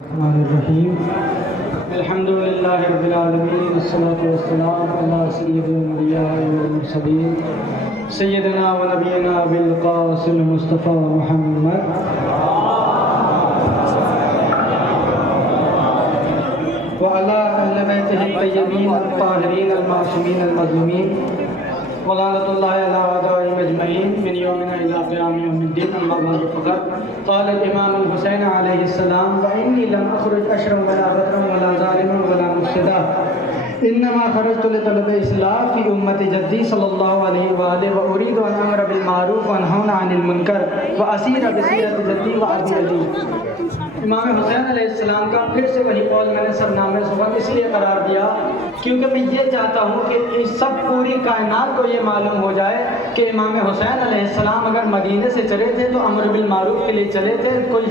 الرحمن الرحیم الحمد للہ رب العالمین والصلاة والسلام علی سید الانبیاء والمرسلین سیدنا و نبینا بالقاسم مصطفی محمد وعلی اہل بیتہ الطیبین الطاہرین المعصومین المظلومین ولعنۃ اللہ علی اعدائهم اجمعین من یومنا الی قیام یوم الدین اما بعد فقط قال الامام الحسین علیہ السلام وانی لم اخرج اشرا ولا بدرا ولا ظالما ولا مفسدا انما خرجت لطلب اصلاح فی امت جدی صلی اللہ علیہ وآلہ وارید ان امر بالمعروف وانہا عن المنکر واسیر بسیرت جدی وعدی علی۔ امام حسین علیہ السلام کا پھر سے وہی قول میں نے سرنامے صبح اس لیے قرار دیا کیونکہ میں یہ چاہتا ہوں کہ اس سب پوری کائنات کو یہ معلوم ہو جائے کہ امام حسین علیہ السلام اگر مدینے سے چلے تھے تو امر بالمعروف کے لیے چلے تھے، کوئی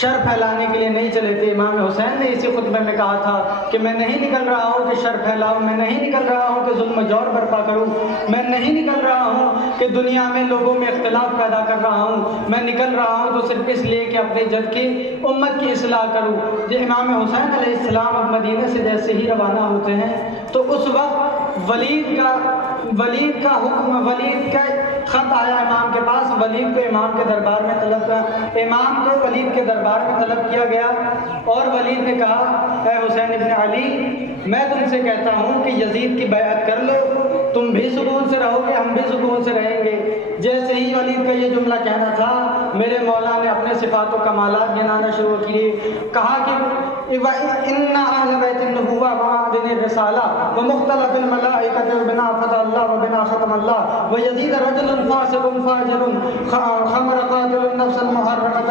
شر پھیلانے کے لیے نہیں چلے تھے۔ امام حسین نے اسی خطبے میں کہا تھا کہ میں نہیں نکل رہا ہوں کہ شر پھیلاؤں، میں نہیں نکل رہا ہوں کہ ظلم و جور برپا کروں، میں نہیں نکل رہا ہوں کہ دنیا میں لوگوں میں اختلاف پیدا کر رہا ہوں، میں نکل رہا ہوں تو صرف اس لیے کہ اپنے جد کی امت کی اصلاح کروں۔ جو امام حسین علیہ السلام اب مدینے سے جیسے ہی روانہ ہوتے ہیں تو اس وقت ولید کا حکم، ولید کا خط آیا امام کے پاس، ولید کو امام کے دربار میں امام کو ولید کے دربار میں طلب کیا گیا اور ولید نے کہا اے حسین ابن علی، میں تم سے کہتا ہوں کہ یزید کی بیعت کر لو، تم بھی سکون سے رہو گے، ہم بھی سکون سے رہیں گے۔ جیسے ہی ولید کا یہ جملہ کہنا تھا میرے مولا نے اپنے صفات و کمالات گنانا شروع کیے، کہا کہ ان اہل بیت النبوہ ومعدن الرسالہ ومختلف الملائکۃ وبنا فتح اللہ وبنا ختم اللہ ویزید رجل فاسق فاجر خمر قاتل النفس المحرمۃ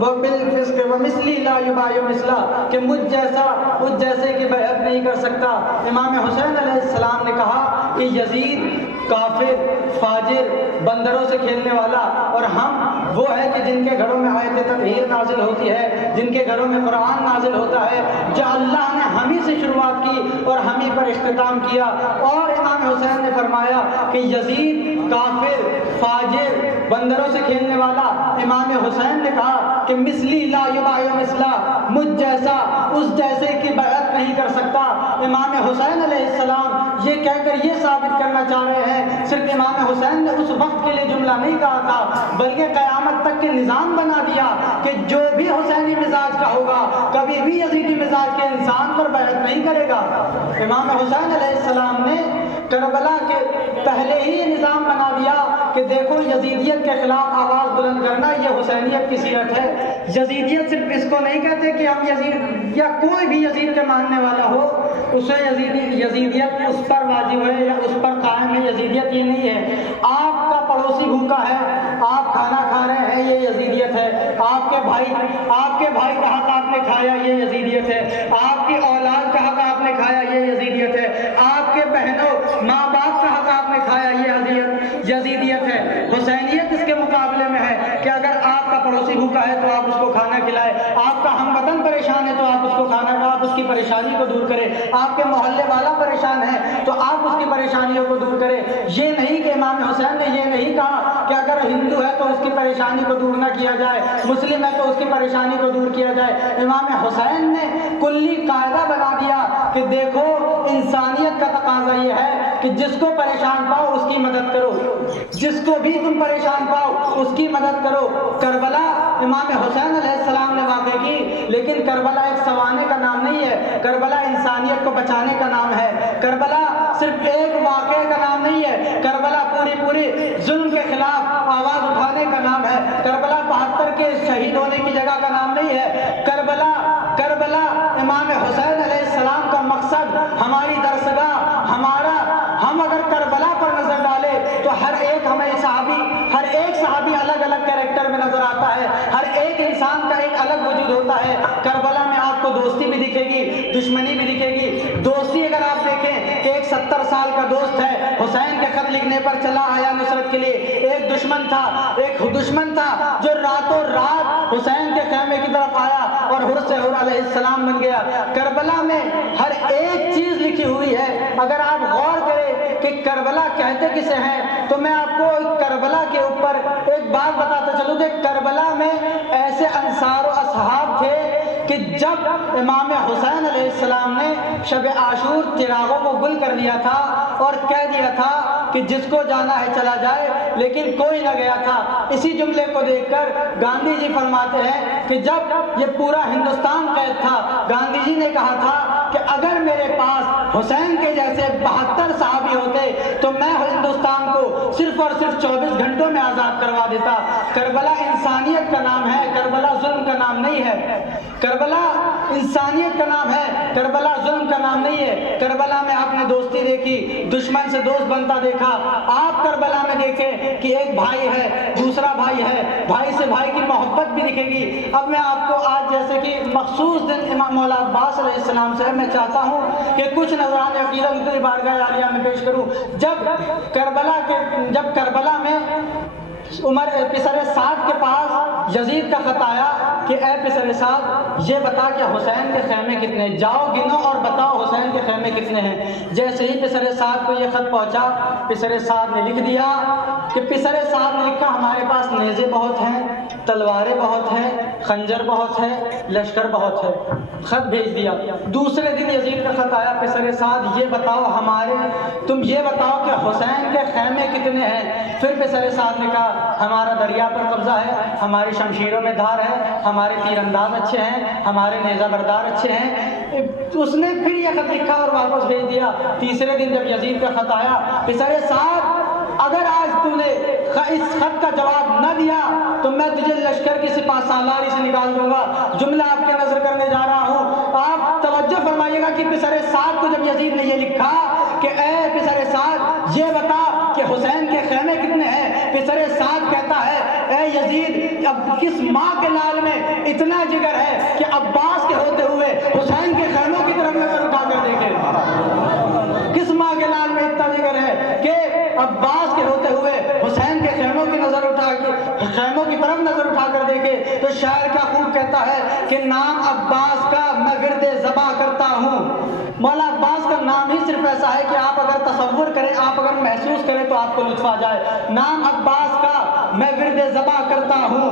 وبالفسق ومثلی لا یبایع مثلا، کہ مجھ جیسے کی بیعت نہیں کر سکتا۔ امام حسین علیہ السلام نے کہا کہ یزید کافر، فاجر، بندروں سے کھیلنے والا، اور ہم وہ ہے کہ جن کے گھروں میں آیت تطہیر نازل ہوتی ہے، جن کے گھروں میں قرآن نازل ہوتا ہے، جو اللہ نے ہم ہی سے شروعات کی اور ہم ہی پر اختتام کیا۔ اور امام حسین نے فرمایا کہ یزید کافر، فاجر، بندروں سے کھیلنے والا۔ امام حسین نے کہا کہ مثلی لا یبایع مثلا، مجھ جیسا اس جیسے کی بیعت نہیں کر سکتا۔ امام حسین علیہ السلام یہ کہہ کر یہ ثابت کرنا چاہ رہے ہیں، صرف امام حسین نے اس وقت کے لیے جملہ نہیں کہا تھا بلکہ قیامت تک کے نظام بنا دیا کہ جو بھی حسینی مزاج کا ہوگا کبھی بھی یزیدی مزاج کے انسان پر بیعت نہیں کرے گا۔ امام حسین علیہ السلام نے کربلا کے پہلے ہی یہ نظام بنا دیا کہ دیکھو یزیدیت کے خلاف آواز بلند کرنا یہ حسینیت کی سیرت ہے۔ یزیدیت صرف اس کو نہیں کہتے کہ ہم یزید یا کوئی بھی یزید کے ماننے والا ہو اسے یزیدیت اس پر واجب ہے یا اس پر قائم ہے، یزیدیت یہ نہیں ہے۔ آپ کا پڑوسی بھوکا ہے، آپ کھانا کھا رہے ہیں، یہ یزیدیت ہے۔ آپ کے بھائی کا حق آپ نے کھایا، یہ یزیدیت ہے۔ آپ کی اولاد کا حق آپ نے کھایا، یہ یزیدیت ہے۔ آپ کے بہنوں، ماں باپ کا حق آپ نے کھایا، یہ یزیدیت ہے۔ حسینیت اس کے مقابلے میں ہے کہ اگر آپ کا پڑوسی بھوکا ہے تو آپ اس کو کھانا کھلائے، آپ کا ہم وطن پریشان ہے تو آپ اس کو کھانا کھلائے، آپ اس کی پریشانی کو دور کرے، آپ کے محلے والا پریشان ہے تو آپ اس کی پریشانیوں کو دور کرے۔ یہ نہیں کہ امام حسین نے یہ نہیں کہا کہ اگر ہندو ہے تو اس کی پریشانی کو دور نہ کیا جائے، مسلم ہے تو اس کی پریشانی کو دور کیا جائے۔ امام حسین نے کلی قاعدہ بنا دیا کہ دیکھو انسانیت کا تقاضا یہ ہے کہ جس کو پریشان پاؤ اس کی مدد کرو، جس کو بھی تم پریشان پاؤ اس کی مدد کرو۔ کربلا امام حسین علیہ السلام نے واقع کی، لیکن کربلا ایک سوانے کا نام نہیں ہے، کربلا انسانیت کو بچانے کا نام ہے۔ کربلا صرف ایک واقعے کا نام نہیں ہے، کربلا پوری ظلم کے خلاف آواز اٹھانے کا نام ہے۔ کربلا 72 کے شہید ہونے کی جگہ کا نام نہیں ہے۔ کربلا امام حسین علیہ السلام کا مقصد، ہماری درسگاہ، ہم اگر کربلا پر نظر ڈالیں تو ہر ایک صحابی الگ الگ کیریکٹر میں نظر آتا ہے، ہر ایک انسان کا ایک الگ وجود ہوتا ہے۔ کربلا میں آپ کو دوستی بھی دکھے گی، دشمنی بھی دکھے گی۔ دوستی اگر آپ دیکھیں کہ ایک 70 سال کا دوست ہے، حسین کے خط لکھنے پر چلا آیا نصرت کے لیے۔ ایک دشمن تھا جو راتوں رات حسین کے خیمے کی طرف آیا اور حر سے حر علیہ السلام بن گیا۔ کربلا میں ہر ایک چیز لکھی ہوئی ہے۔ اگر آپ غور کریں کہ کربلا کہتے کسے ہیں تو میں آپ کو کربلا کے اوپر ایک بات بتاتا چلوں کہ کربلا میں ایسے انصار و اصحاب تھے کہ جب امام حسین علیہ السلام نے شب عاشور چراغوں کو گل کر دیا تھا اور کہہ دیا تھا کہ جس کو جانا ہے چلا جائے، لیکن کوئی نہ گیا تھا۔ اسی جملے کو دیکھ کر گاندھی جی فرماتے ہیں کہ جب یہ پورا ہندوستان قید تھا، گاندھی جی نے کہا تھا کہ اگر میرے پاس حسین کے جیسے 72 صحابی ہوتے تو میں ہندوستان کو صرف اور صرف 24 گھنٹوں میں آزاد کروا دیتا۔ کربلا انسانیت کا نام ہے، کربلا ظلم کا نام نہیں ہے۔ کربلا انسانیت کا نام ہے، کربلا ظلم کا نام نہیں ہے۔ کربلا میں آپ نے دوستی دیکھی، دشمن سے دوست بنتا دیکھا۔ آپ کربلا میں دیکھیں کہ ایک بھائی ہے، دوسرا بھائی ہے، بھائی سے بھائی کی محبت بھی دکھے گی۔ اب میں آپ کو آج جیسے کہ مخصوص دن امام مولا عباس علیہ السلام سے میں چاہتا ہوں کہ کچھ نذران عقیدت ان کی بارگاہ عالیہ میں پیش کروں۔ جب کربلا میں عمر پسر سعد کے پاس یزید کا خط آیا کہ اے پسر سعد یہ بتا کہ حسین کے خیمے کتنے، جاؤ گنو اور بتاؤ حسین کے خیمے کتنے ہیں۔ جیسے ہی پسر سعد کو یہ خط پہنچا، پسر سعد نے لکھ دیا کہ پسر سعد نے لکھا ہمارے پاس نیزے بہت ہیں، تلواریں بہت ہیں، خنجر بہت ہے، لشکر بہت ہے۔ خط بھیج دیا۔ دوسرے دن یزید کا خط آیا، پسر سعد یہ بتاؤ تم یہ بتاؤ کہ حسین کے خیمے کتنے ہیں۔ پھر پسر سعد نے کہا ہمارا دریا پر قبضہ ہے، ہماری شمشیروں میں دھار ہے، ہمارے تیر انداز اچھے ہیں، ہمارے نیزہ بردار اچھے ہیں۔ اس نے پھر یہ خط لکھا اور واپس بھیج دیا۔ تیسرے دن جب یزید کا خط آیا، پسر سعد اگر آج تو نے اس خط کا جواب نہ دیا تو میں تجھے لشکر کی سپاہ سالاری سے نکال دوں گا۔ جملہ آپ کے نظر کرنے جا رہا ہوں، آپ توجہ فرمائیے گا کہ پسر سعد کو جب یزید نے یہ لکھا کہ اے پسر سعد یہ بتا کہ حسین کے خیمے کتنے ہیں، پسر سعد کہتا ہے اے یزید اب کس ماں کے لال میں اتنا جگر ہے کہ عباس کے ہوتے ہوئے حسین کے خیموں کی طرف نظر اٹھا کر دیکھے۔ کس ماں کے لال میں اتنا جگر ہے کہ عباس کے ہوتے ہوئے حسین کے خیموں کی طرف نظر اٹھا کر دیکھے۔ تو شاعر کا خوب کہتا ہے کہ نام عباس کا میں ورد ذبح کرتا ہوں۔ مولا عباس کا نام ہی صرف ایسا ہے کہ آپ اگر تصور کریں، آپ اگر محسوس کریں تو آپ کو لطف آ جائے۔ نام عباس کا میں ورد ذبح کرتا ہوں،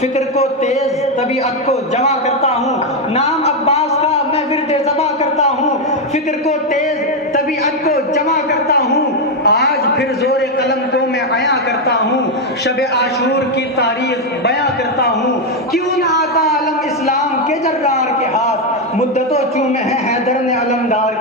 فکر کو تیز طبیعت کو جمع کرتا ہوں۔ نام عباس کا میں ورد ذبح کرتا ہوں، فکر کو تیز طبیعت کو جمع کرتا ہوں۔ آج پھر زور قلم کو میں عیاں کرتا ہوں، شب عاشور کی تاریخ بیاں کرتا ہوں۔ کیوں نہ آتا علم اسلام کے جرار کے ہاتھ، مدتوں چومے ہیں حیدر نے علمدار